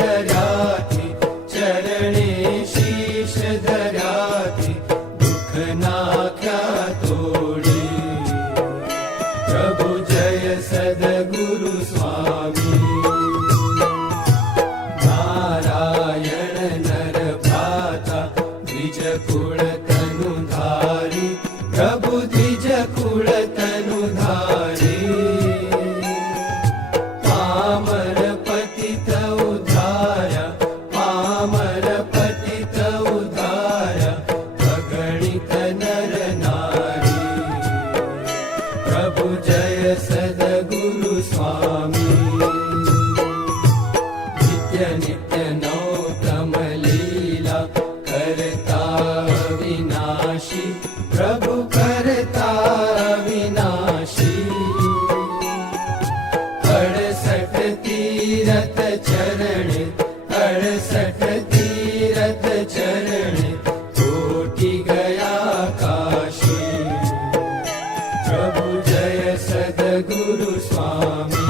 eder प्रभु करता चरण टूटी गया काशी प्रभु जय सद्गुरु स्वामी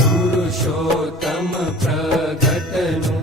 पुरुषोत्तम प्रजटनु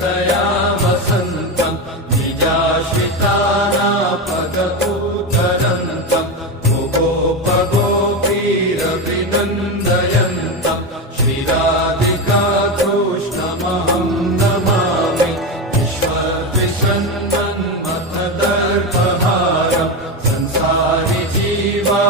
तया वसन्तं दीजा शिताना पग तु चरणतः ओहो भगोपी रविनन्दनं नमामि ईश्वरprecision मतदर्पहारं संसारि जीवा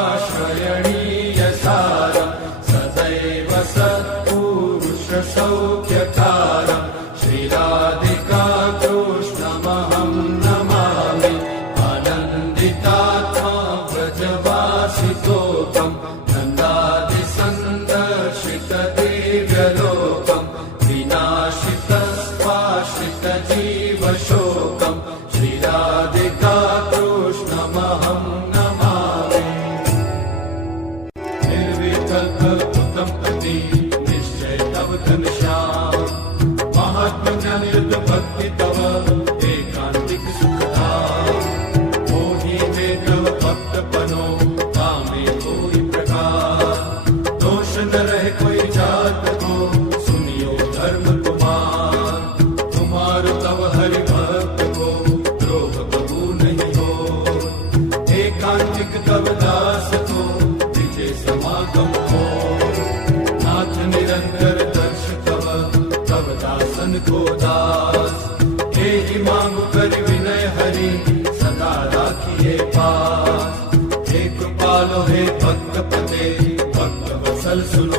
लो हे भक्त पते भक्त वसल सुन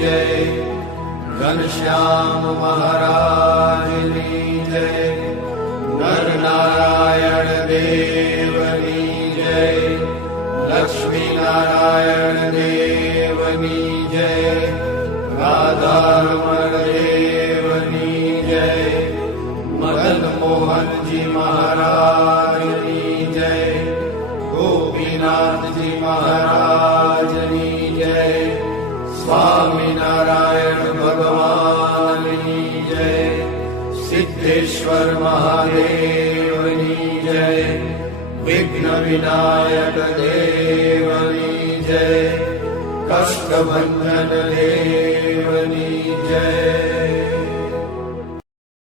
જય ઘનશ્યામ મહારાજની જય નરનારાયણ દેવની જય લક્ષ્મીનારાયણ દેવની જય રાધારમણ દેવની જય મદન મોહનજી મહારાજની જય ગોપીનાથજી મહારાજની ईश्वर महादेवनी जय विघ्न विनायक देवनी जय कष्टबंधन देव